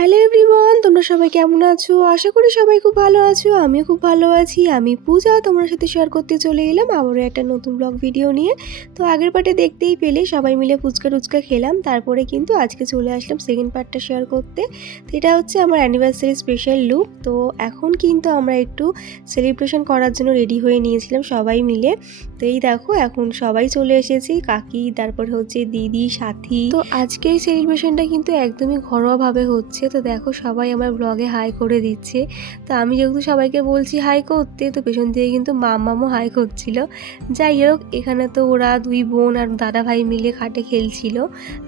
Hello everyone, তোমরা সবাই কেমন আছো? আশা করি সবাই খুব ভালো আছো। আমিও খুব ভালো আছি। আমি পূজা, তোমার সাথে শেয়ার করতে চলে এলাম আবারও একটা নতুন ব্লগ ভিডিও নিয়ে। তো আগের পার্টে দেখতেই পেলে সবাই মিলে ফুচকা টুচকা খেলাম। তারপরে কিন্তু আজকে চলে আসলাম সেকেন্ড পার্টটা শেয়ার করতে। তো এটা হচ্ছে আমার অ্যানিভার্সারি স্পেশাল লুক। তো এখন কিন্তু আমরা একটু সেলিব্রেশন করার জন্য রেডি হয়ে নিয়েছিলাম সবাই মিলে। তো এই দেখো এখন সবাই চলে এসেছি, কাকি, তারপর হচ্ছে দিদি, সাথী। তো আজকের সেলিব্রেশনটা কিন্তু একদমই ঘরোয়াভাবে হচ্ছে। তো দেখো সবাই আমার ব্লগে হাই করে দিচ্ছে। তো আমি যেহেতু সবাইকে বলছি হাই করতে, তো পেছন থেকে কিন্তু মাম্মামও হাই করছিল। যাই হোক, এখানে তো ওরা দুই বোন আর দাদা ভাই মিলে খাটে খেলছিল,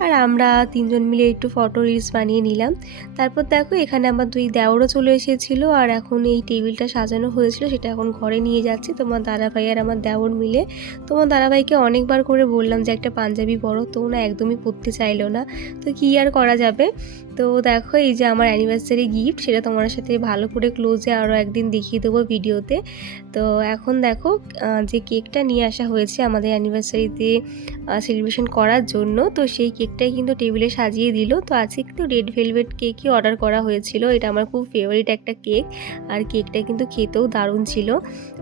আর আমরা তিনজন মিলে একটু ফটো রিলস বানিয়ে নিলাম। তারপর দেখো এখানে আমার দুই দেওরও চলে এসেছিলো, আর এখন এই টেবিলটা সাজানো হয়েছিল সেটা এখন ঘরে নিয়ে যাচ্ছি তোমার দাদা ভাই আর আমার দেওর মিলে। তোমার দাদাভাইকে অনেকবার করে বললাম যে একটা পাঞ্জাবি পরো, তো না একদমই পরতে চাইলো না। তো কী আর করা যাবে। তো দেখো এই যে আমার অ্যানিভার্সারি গিফট, সেটা তোমার সাথে ভালো করে ক্লোজে আরও একদিন দেখিয়ে দেবো ভিডিওতে। তো এখন দেখো যে কেকটা নিয়ে আসা হয়েছে আমাদের অ্যানিভার্সারিতে সেলিব্রেশন করার জন্য, তো সেই কেকটাই কিন্তু টেবিলে সাজিয়ে দিল। তো আজকে কিন্তু রেড ভেলভেট কেকই অর্ডার করা হয়েছিল। এটা আমার খুব ফেভারিট একটা কেক, আর কেকটা কিন্তু খেতেও দারুণ ছিল।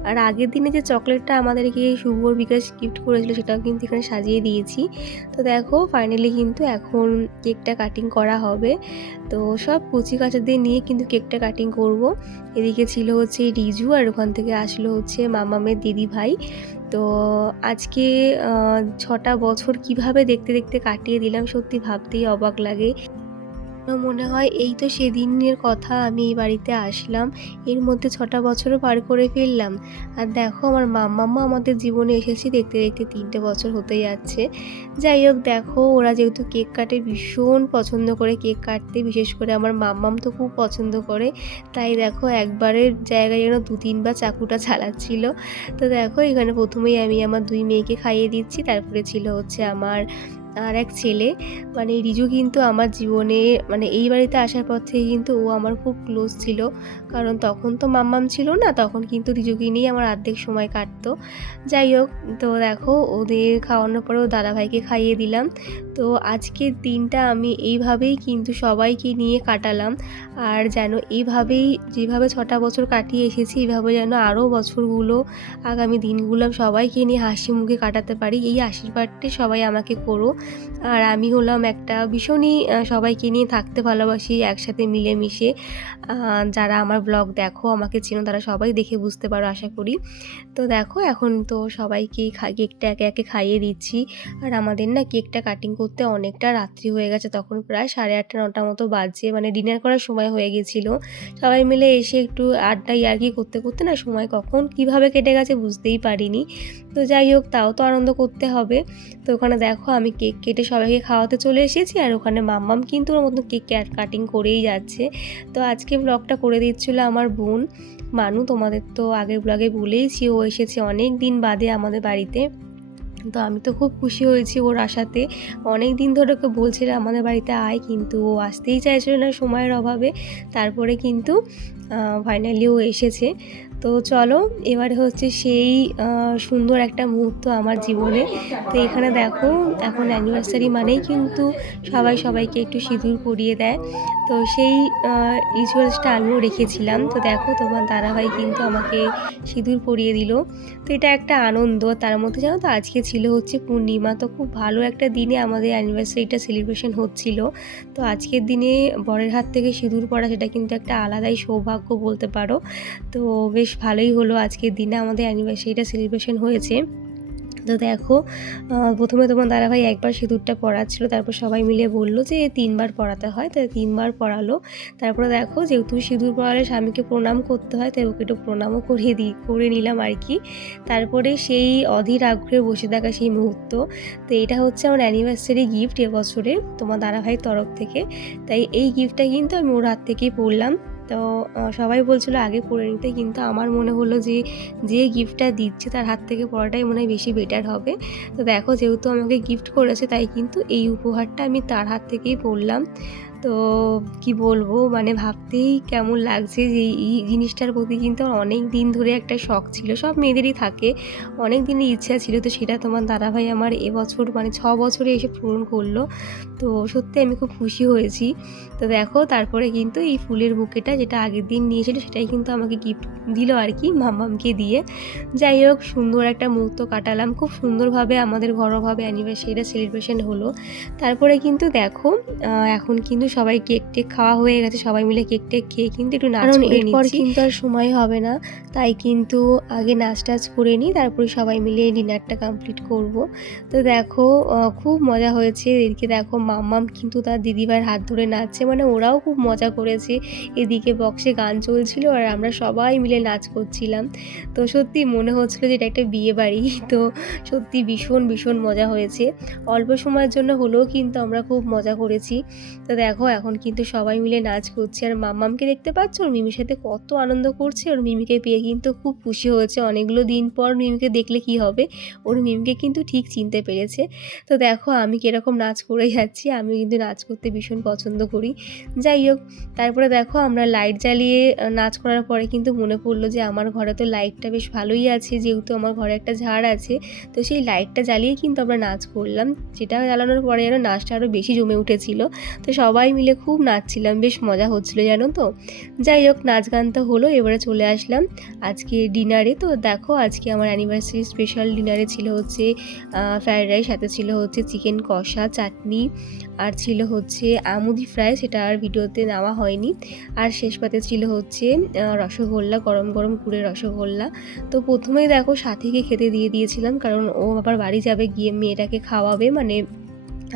আর আগের দিনে যে চকলেটটা আমাদেরকে শুভর বিকাশ গিফট করেছিল সেটাও কিন্তু এখানে সাজিয়ে দিয়েছি। তো দেখো ফাইনালি কিন্তু এখন কেকটা কাটিং করা হবে। তো সব কুচি কাচাদের নিয়ে কিন্তু কেকটা কাটিং করব। এদিকে ছিল হচ্ছে রিজু, আর ওখান থেকে আসলো হচ্ছে মামামের দিদি ভাই। তো আজকে 6টা বছর কিভাবে দেখতে দেখতে কাটিয়ে দিলাম সত্যি ভাবতেই অবাক লাগে। মনে হয় এই তো সেদিনের কথা, আমি এই বাড়িতে আসলাম, এর মধ্যে 6টা বছরও পার করে ফেললাম। আর দেখো আমার মাম্মামও আমাদের জীবনে এসেছি দেখতে দেখতে 3টে বছর হতে যাচ্ছে। যাই হোক, দেখো ওরা যেহেতু কেক কাটে, ভীষণ পছন্দ করে কেক কাটতে, বিশেষ করে আমার মাম্মাম তো খুব পছন্দ করে। তাই দেখো একবারের জায়গায় যেন 2-3বার চাকুটা চালাচ্ছিল। তো দেখো এখানে প্রথমেই আমি আমার দুই মেয়েকে খাইয়ে দিচ্ছি, তারপরে ছিল হচ্ছে আমার আর এক ছেলে। মানে রিজু কিন্তু আমার জীবনে, মানে এই বাড়িতে আসার পর থেকে কিন্তু ও আমার খুব ক্লোজ ছিল, কারণ তখন তো মাম্মাম ছিল না, তখন কিন্তু রিজুকে নিয়েই আমার অর্ধেক সময় কাটতো। যাই হোক, তো দেখো ওদের খাওয়ানোর পরেও দাদাভাইকে খাইয়ে দিলাম। তো আজকের দিনটা আমি এইভাবেই কিন্তু সবাইকে নিয়ে কাটালাম। আর যেন এইভাবেই, যেভাবে 6টা বছর কাটিয়ে এসেছি, এইভাবে যেন আরও বছরগুলো, আগামী দিনগুলো সবাইকে নিয়ে হাসি মুখে কাটাতে পারি, এই আশীর্বাদটি সবাই আমাকে করো। আর আমি হলাম একটা ভীষণই সবাইকে নিয়ে থাকতে ভালোবাসি, একসাথে মিলেমিশে। যারা আমার ব্লগ দেখো, আমাকে চেনো, তারা সবাই দেখে বুঝতে পারো আশা করি। তো দেখো এখন তো সবাইকেই কেকটা একে একে খাইয়ে দিচ্ছি। আর আমাদের না কেকটা কাটিং করতে অনেকটা রাত্রি হয়ে গেছে, তখন প্রায় 8:30-9টা মতো বাজছে, মানে ডিনার করার সময় হয়ে গেছিলো। সবাই মিলে এসে একটু আড্ডা ইয়ার্কি করতে করতে না সময় কখন কিভাবে কেটে গেছে বুঝতেই পারিনি। তো যাই হোক, তাও তো আনন্দ করতে হবে। তো ওখানে দেখো আমি কেক কেটে সবাইকে খাওয়াতে চলে এসেছি, আর ওখানে মাম্মাম কিন্তু ওর মতন কেক কাটিং করেই যাচ্ছে। তো আজকে ব্লগটা করে দিচ্ছিলো আমার বোন মানু, তোমাদের তো আগের ব্লগে বলেইছি ও এসেছে অনেক দিন বাদে আমাদের বাড়িতে। তো আমি তো খুব খুশি হয়েছি ওর আসাতে। অনেক দিন ধরে ওকে বলছিলাম আমাদের বাড়িতে আয়, কিন্তু ও আসতেই চাইছিল না সময়ের অভাবে। তারপরে কিন্তু ফাইনালি ও এসেছে। তো চলো এবারে হচ্ছে সেই সুন্দর একটা মুহূর্ত আমার জীবনে। তো এখানে দেখো এখন অ্যানিভার্সারি মানেই কিন্তু সবাই সবাইকে একটু সিঁদুর পরিয়ে দেয়। তো সেই রিচুয়ালসটা আমিও রেখেছিলাম। তো দেখো তোমার দাদাভাই কিন্তু আমাকে সিঁদুর পরিয়ে দিল। তো এটা একটা আনন্দ। তার মধ্যে জানো তো আজকে ছিল হচ্ছে পূর্ণিমা, তো খুব ভালো একটা দিনে আমাদের অ্যানিভার্সারিটা সেলিব্রেশন হচ্ছিল। তো আজকের দিনে বরের হাত থেকে সিঁদুর পরা, সেটা কিন্তু একটা আলাদাই সৌভাগ্য বলতে পারো। তো বেশ ভালোই হলো, আজকের দিনে আমাদের অ্যানিভার্সারিটা সেলিব্রেশন হয়েছে। তো দেখো প্রথমে তোমার দাদাভাই একবার সিঁদুরটা পরাচ্ছিল, তারপর সবাই মিলে বললো যে 3বার পরাতে হয়, তাই 3বার পরালো। তারপরে দেখো যেহেতু সিঁদুর পরালে স্বামীকে প্রণাম করতে হয়, তাই ওকে একটু প্রণামও করে নিলাম আর কি। তারপরে সেই অধীর আগ্রহে বসে থাকা সেই মুহূর্ত। তো এটা হচ্ছে আমার অ্যানিভার্সারি গিফট এবছরে তোমার দাদাভাইয়ের তরফ থেকে। তাই এই গিফটটা কিন্তু আমি ওর হাত থেকেই পরলাম। তো সবাই বলছিল আগে পরে নিতে, কিন্তু আমার মনে হলো যে গিফটটা দিচ্ছে তার হাত থেকে পড়াটাই মনে হয় বেশি বেটার হবে। তো দেখো যেহেতু আমাকে গিফট করেছে, তাই কিন্তু এই উপহারটা আমি তার হাত থেকেই পরলাম। তো কি বলবো, মানে ভাবতেই কেমন লাগছে যে এই জিনিসটার প্রতি কিন্তু আমার অনেক দিন ধরে একটা শখ ছিল, সব মেয়েদেরই থাকে, অনেক দিনের ইচ্ছা ছিল। তো সেটা তোমার দাদাভাই আমার এবছর মানে 6 বছরে এসে পূরণ করলো। তো সত্যি আমি খুব খুশি হয়েছি। তো দেখো তারপরে কিন্তু এই ফুলের বুকেটা যেটা আগের দিন নিয়েছিল সেটাই কিন্তু আমাকে গিফট দিল আর কি, মাম্মামকে দিয়ে। যাই হোক, সুন্দর একটা মুহূর্ত কাটালাম, খুব সুন্দরভাবে আমাদের ঘরোয়াভাবে অ্যানিভার্সারিটা সেলিব্রেশন হলো। তারপরে কিন্তু দেখো এখন কিন্তু সবাই কেক টেক খাওয়া হয়ে গেছে, সবাই মিলে কেক টেক খেয়ে কিন্তু একটু নাচ করে নিচ্ছি। এরপর কিন্তু আর সময় হবে না, তাই কিন্তু আগে নাচ টাচ করে নিই, তারপরে সবাই মিলে ডিনারটা কমপ্লিট করব। তো দেখো খুব মজা হয়েছে। এদিকে দেখো মাম্মাম কিন্তু তার দিদিভাইয়ের হাত ধরে নাচছে, মানে ওরাও খুব মজা করেছে। এদিকে বক্সে গান চলছিল আর আমরা সবাই মিলে নাচ করছিলাম। তো সত্যি মনে হচ্ছিলো যে এটা একটা বিয়ে বাড়ি। তো সত্যি ভীষণ ভীষণ মজা হয়েছে। অল্প সময়ের জন্য হলেও কিন্তু আমরা খুব মজা করেছি। তো দেখো এখন কিন্তু সবাই মিলে নাচ করছে, আর মাম্মামকে দেখতে পাচ্ছ ওর মিমির সাথে কত আনন্দ করছে। ওর মিমিকে পেয়ে কিন্তু খুব খুশি হয়েছে, অনেকগুলো দিন পর মিমিকে দেখলে কি হবে, ওর মিমিকে কিন্তু ঠিক চিনতে পেরেছে। তো দেখো আমি কীরকম নাচ করে যাচ্ছি, আমিও কিন্তু নাচ করতে ভীষণ পছন্দ করি। যাই হোক, তারপরে দেখো আমরা লাইট জ্বালিয়ে নাচ করার পরে কিন্তু মনে পড়লো যে আমার ঘরে তো লাইটটা বেশ ভালোই আছে, যেহেতু আমার ঘরে একটা ঝাড় আছে। তো সেই লাইটটা জ্বালিয়ে কিন্তু আমরা নাচ করলাম, যেটা জ্বালানোর পরে যেন নাচটা আরও বেশি জমে উঠেছিল। তো সবাই মিলে খুব নাচছিলাম, বেশ মজা হচ্ছিলো জানো তো। যাই হোক, নাচ গান তো হলো, এবারে চলে আসলাম আজকে ডিনারে। তো দেখো আজকে আমার অ্যানিভার্সারি স্পেশাল ডিনারে ছিল হচ্ছে ফ্রায়েড রাইস, সাথে ছিল হচ্ছে চিকেন কষা, চাটনি, আর ছিল হচ্ছে আমুদি ফ্রাই, সেটা আর ভিডিওতে নেওয়া হয়নি। আর শেষ পাতে ছিল হচ্ছে রসগোল্লা, গরম গরম কুড়ে রসগোল্লা। তো প্রথমেই দেখো সাথীকে খেতে দিয়ে দিয়েছিলাম, কারণ ও আবার বাড়ি যাবে, গিয়ে মেয়েটাকে খাওয়াবে, মানে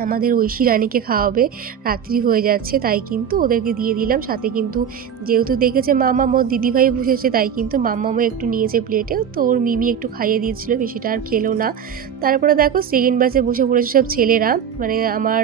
আমাদের ঐশী রানীকে খাওয়াবে, রাত্রি হয়ে যাচ্ছে, তাই কিন্তু ওদেরকে দিয়ে দিলাম। সাথে কিন্তু যেহেতু দেখেছে মাম্মাম ওর দিদিভাই বসেছে, তাই কিন্তু মাম্মামও একটু নিয়েছে প্লেটে, তো ওর মিমি একটু খাইয়ে দিয়েছিল, বেশিটা আর খেলো না। তারপরে দেখো সেকেন্ড ব্যাচে বসে পড়েছে সব ছেলেরা, মানে আমার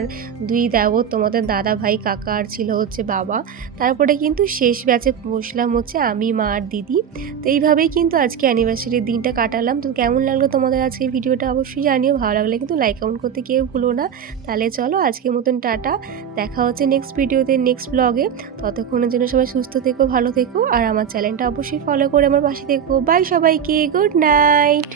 দুই দেওর, তোমাদের দাদা ভাই, কাকা, আর ছিল হচ্ছে বাবা। তারপরে কিন্তু শেষ ব্যাচে বসলাম হচ্ছে আমি, মা আর দিদি। তো এইভাবেই কিন্তু আজকে অ্যানিভার্সারির দিনটা কাটালাম। তো কেমন লাগলো তোমাদের আজকে ভিডিওটা অবশ্যই জানিও, ভালো লাগলে কিন্তু লাইক কমেন্ট করতে কেউ ভুলো না। তাহলে চলো আজকের মতন টাটা, দেখা হচ্ছে নেক্সট ভিডিওতে, নেক্সট ব্লগে। ততক্ষণের জন্য সবাই সুস্থ থেকো, ভালো থেকো, আর আমার চ্যানেলটা অবশ্যই ফলো করে আমার পাশে থেকো। বাই সবাইকে, গুড নাইট।